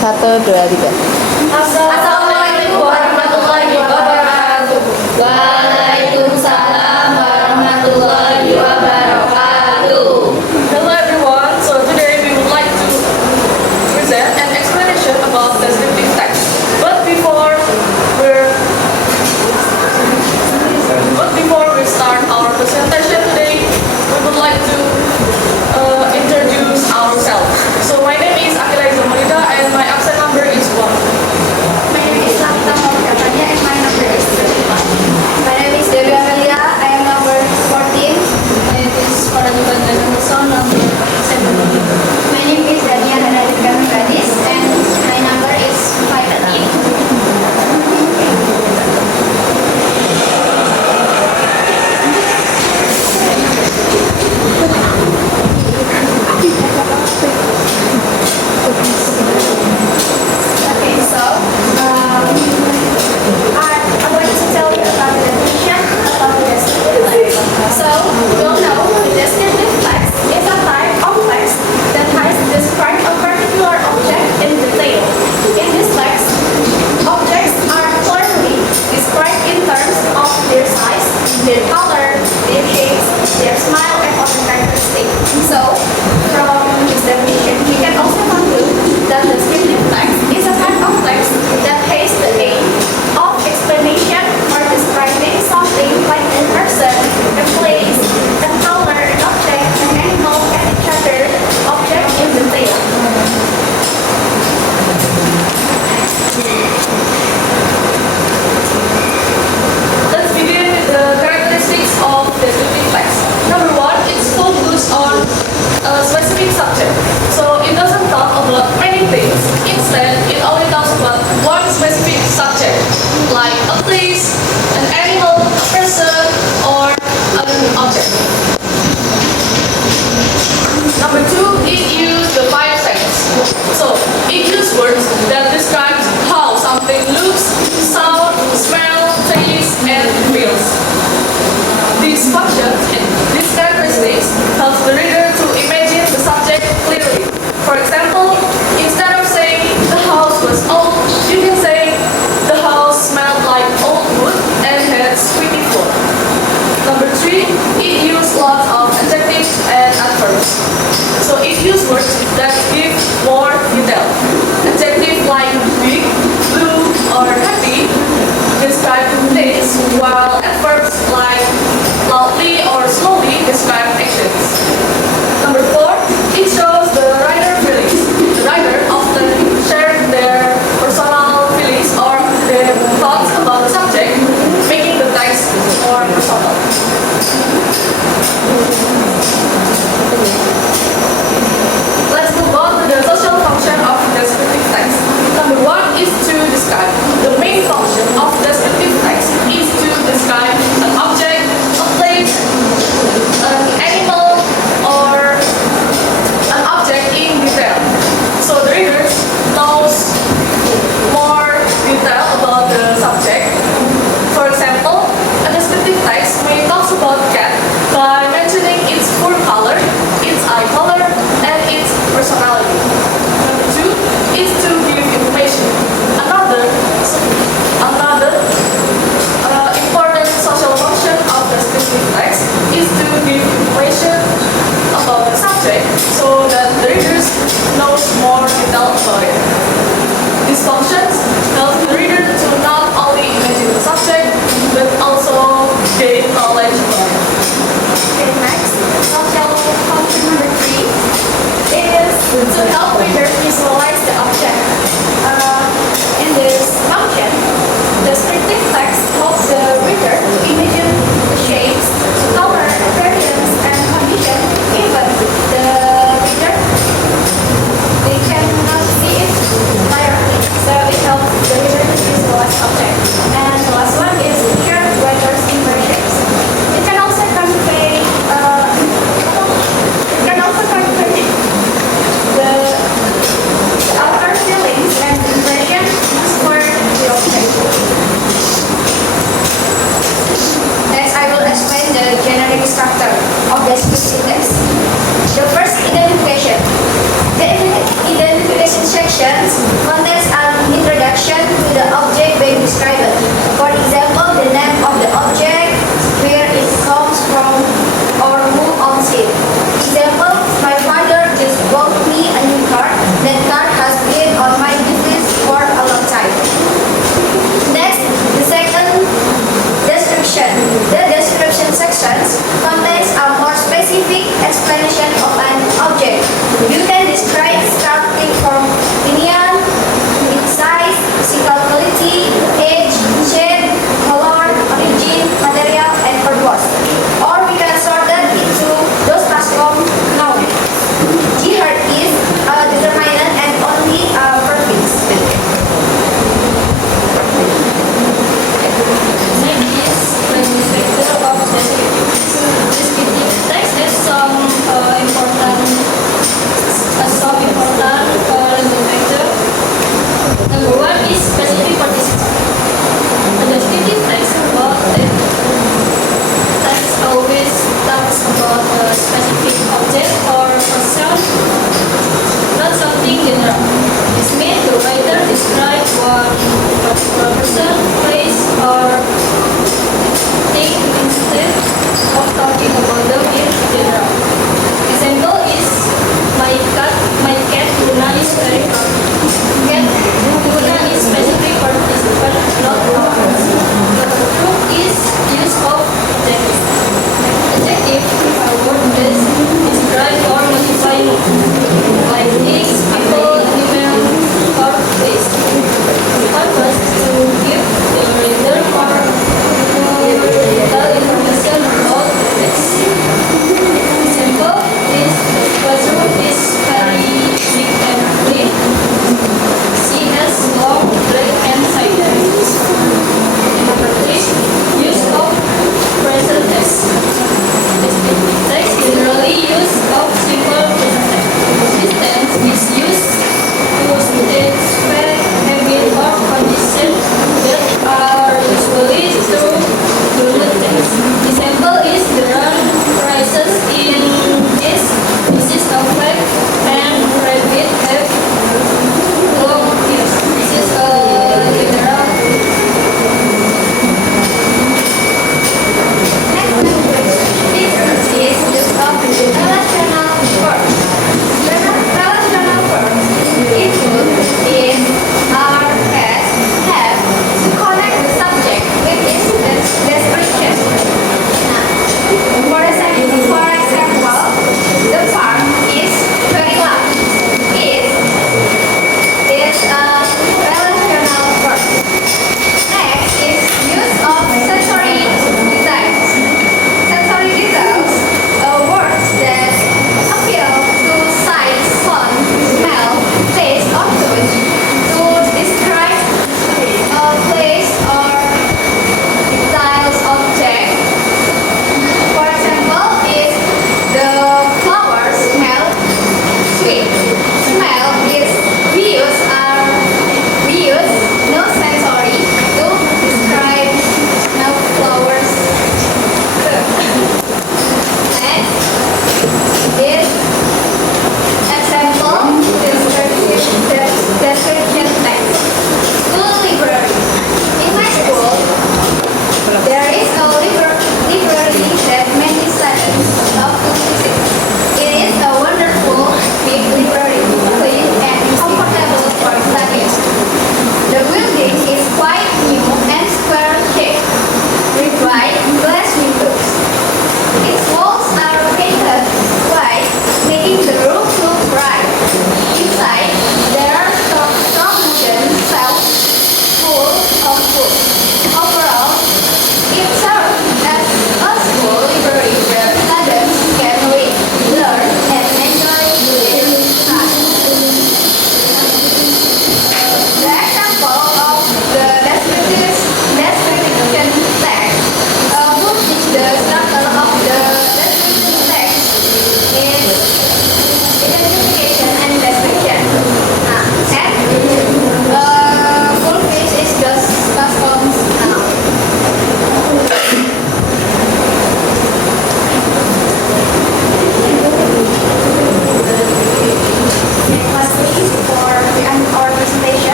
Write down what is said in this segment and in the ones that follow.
Satu, dua, tiga. Assalamualaikum warahmatullahi wabarakatuh. Waalaikumsalam warahmatullahi wabarakatuh. Hello everyone. So today we would like to present an explanation about descriptive text. But before we start our presentation today, we would like to introduce ourselves. So my name is Akila Izamarida and my absent number is 1. My name is Lavita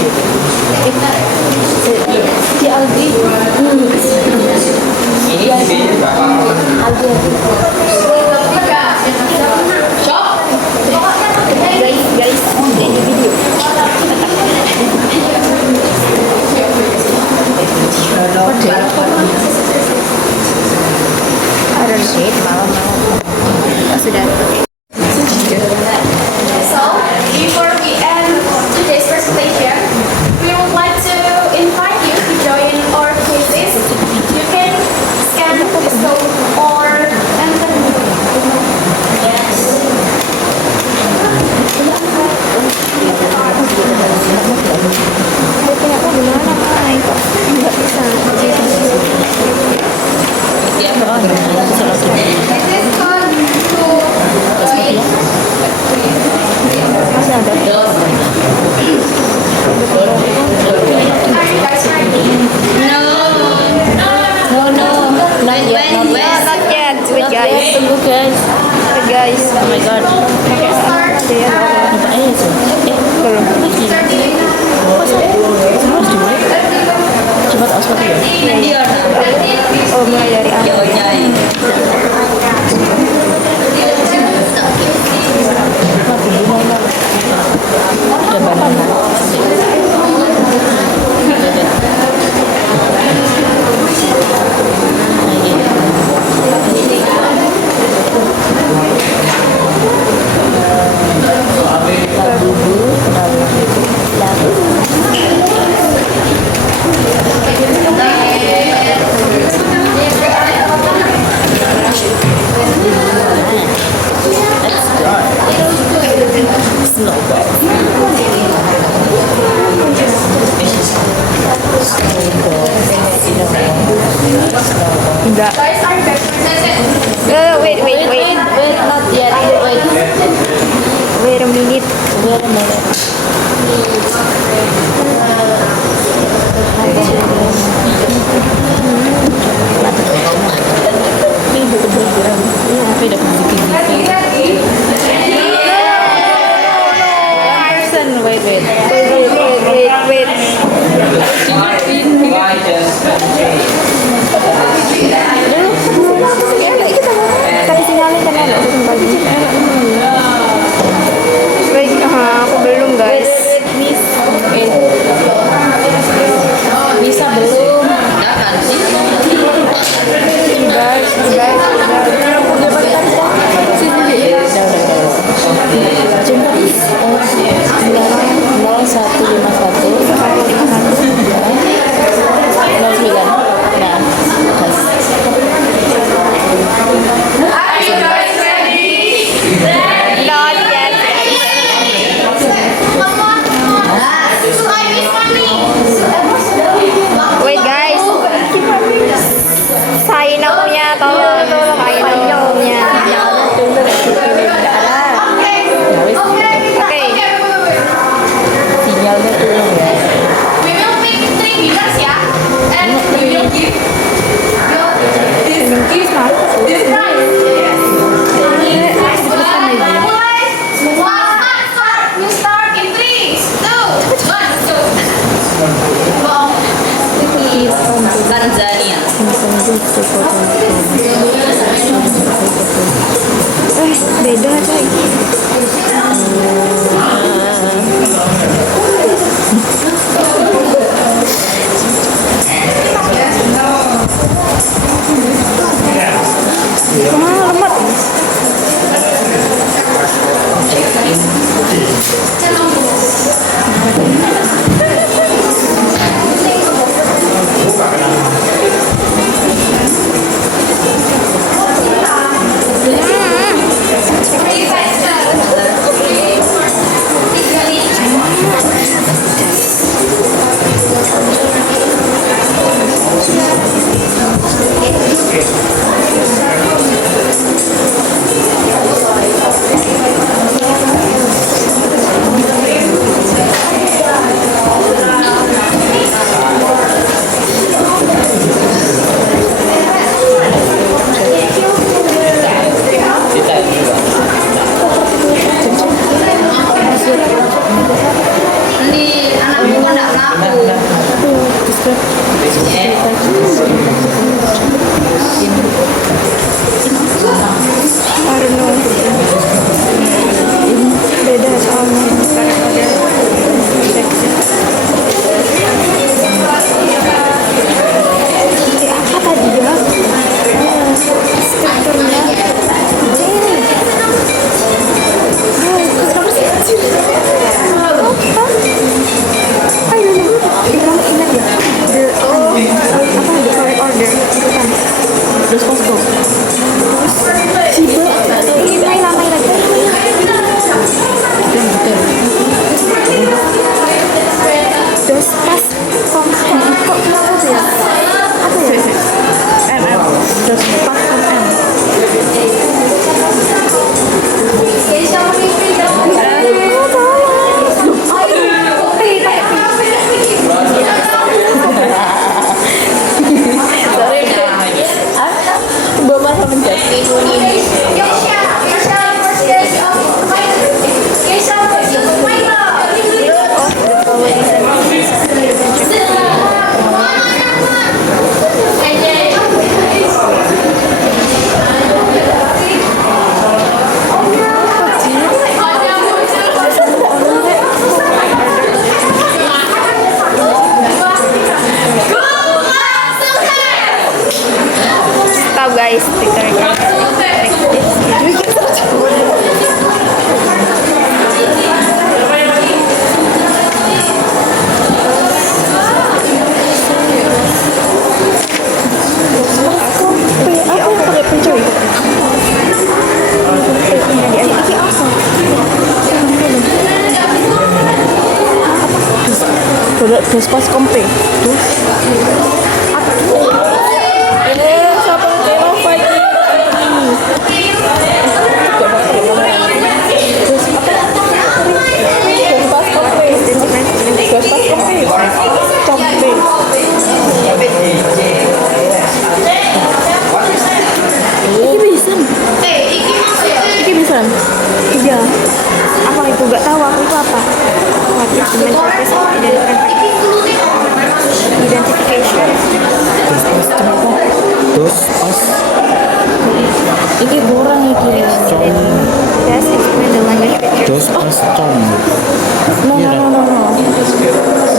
Si Aldi. Guys, ini video. Ada shade malam sudah. So, before we end today's presentation, we would like to invite you to join our quizzes. You can scan the code or enter. Aku gimana Mai? Nggak bisa. This is called to join. Masih ada. Are you guys ready? No, not yet. Not yet. Wait guys. Tunggu guys. Wait guys. Oh my god. Start. Belum. Cepat asal ya. Oh mulai dari awal. Ada banana. Enggak. Guys, are you guys presented? Wait, not yet. Wait a minute. Wait. Kasih sinyalin kan ada Wait, aku belum guys. Bisa belum? Are you guys ready? Not yet. Come on. Slide this for me. Wait guys. Sain aku punya, tolong sain aku punya. Sinyalnya turun ya. We will pick 3 winners, yeah? And we will give this prize. Yes. We start in 3, 2, 1, go. Wow. Tanzania. Beda coy. Lemak. I don't know. Beda soalnya sekarang ada apa tadi ya? Strukturnya. Kenapa sih kecil? Apa? I don't know. Kamu ingat ya? The correct order itu kan. Terus posko. Cibe. Ini main lama lagi. Terus pas kok kenapa ya? Apa ya? Terus pas Belum masa pencet. Stop guys, take the record. Aku pakai pencuri. Terus pas kompe. Terus. Siapa yang kena fight ini? Terus pas kompe. Terus pas kompe. Compe. Iki bisa. Iki bisa. Iya. Apa itu gak tahu aku itu apa? What is the main purpose of identification? Terus pas Iki kurang iki. Yes, explain the language features. terus pas com. No.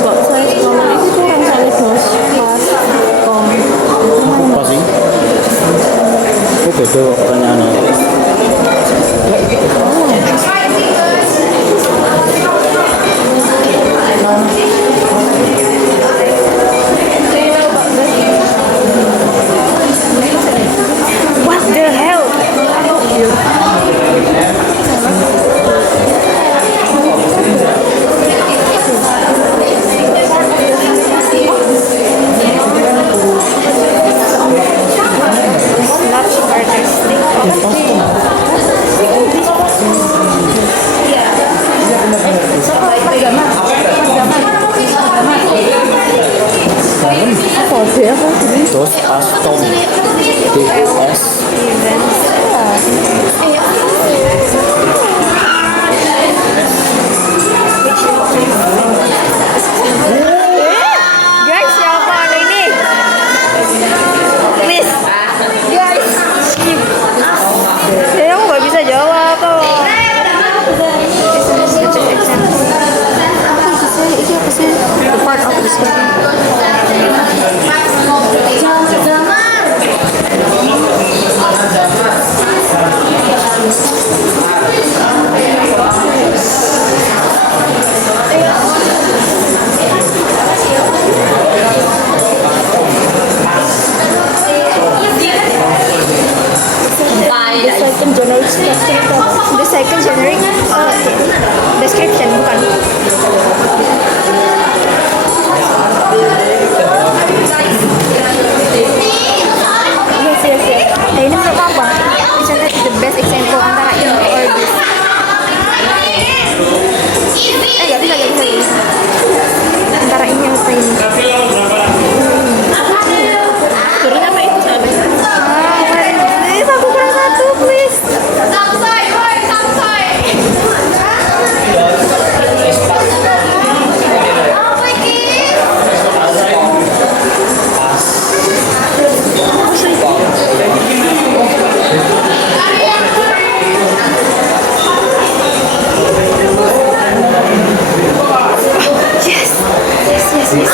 Kok saya kalau itu kurang saya terus pas kom. Apa sih? Oh beda pertanyaannya. What the hell? Not artistic. Terus pas com. TUS. Guys, siapa ada ini? Please. Guys. Saya nggak bisa jawab kok. Ini apa sih? The part of the story. Ini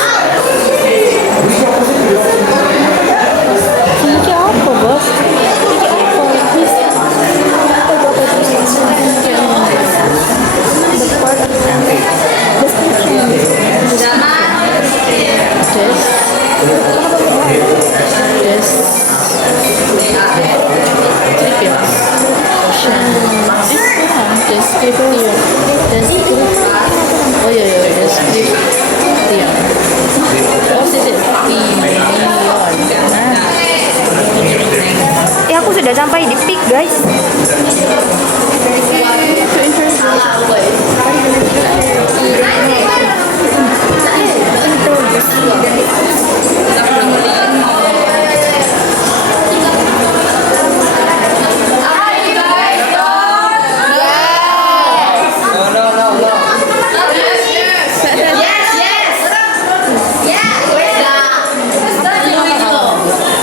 apa, Bos? Ini apa? Please. Apa itu? The part of description. Description. Oh iya, description. Positif. Ya aku sudah sampai di peak guys.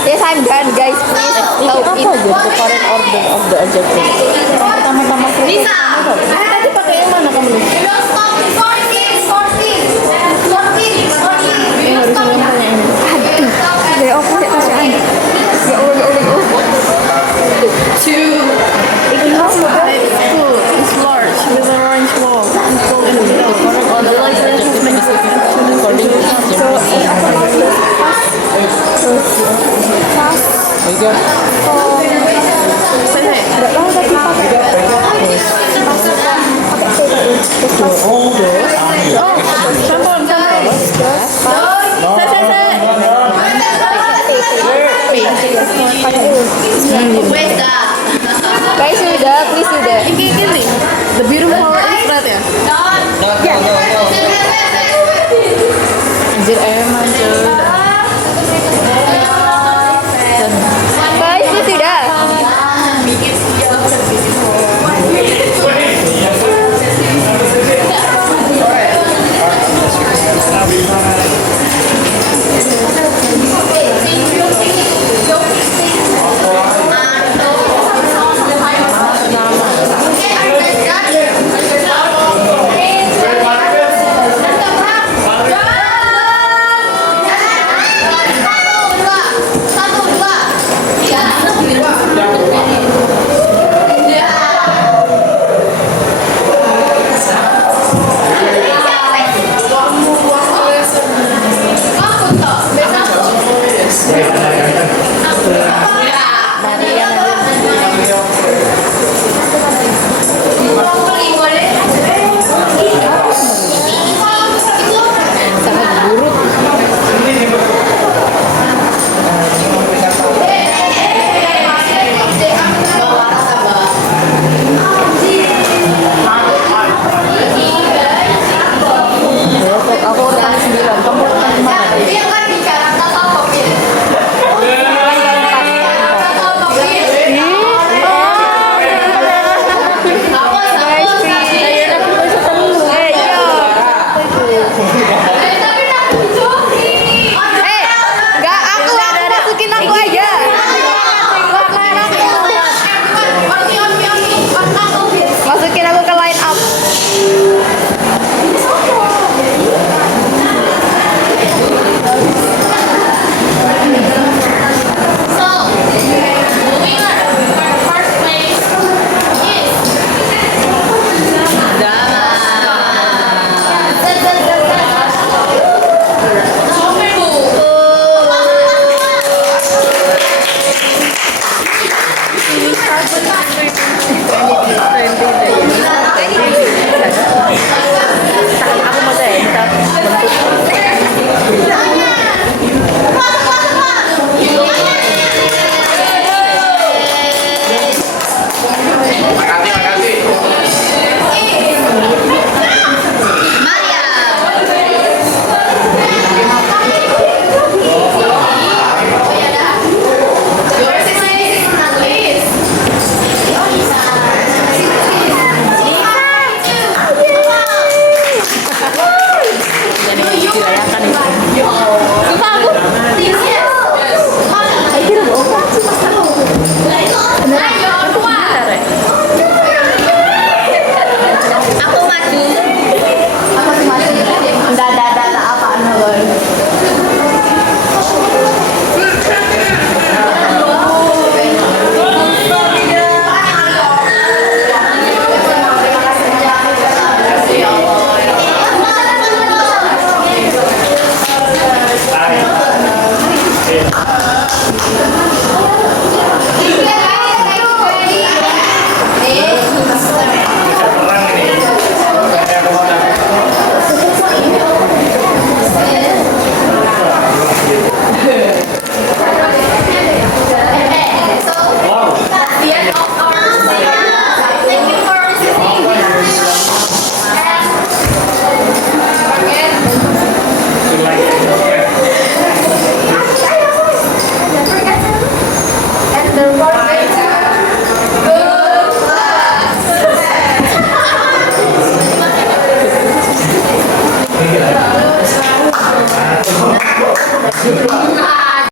Yes, I'm done guys. Please help Apa it. aja the current order of the adjective? Pertama-tama tadi pakai yang mana kamu? Yang harus yang tanya ini. Dari opposite kasihan. Ya Allah, ya Allah, ya Allah. School is large with a orange wall. Equal in middle. Correct order of the adjective is according to So, Tiga. nggak tahu tapi pakai guys sudah, please sudah. Ini the beautiful flower is red ya. Anjir emang cuy.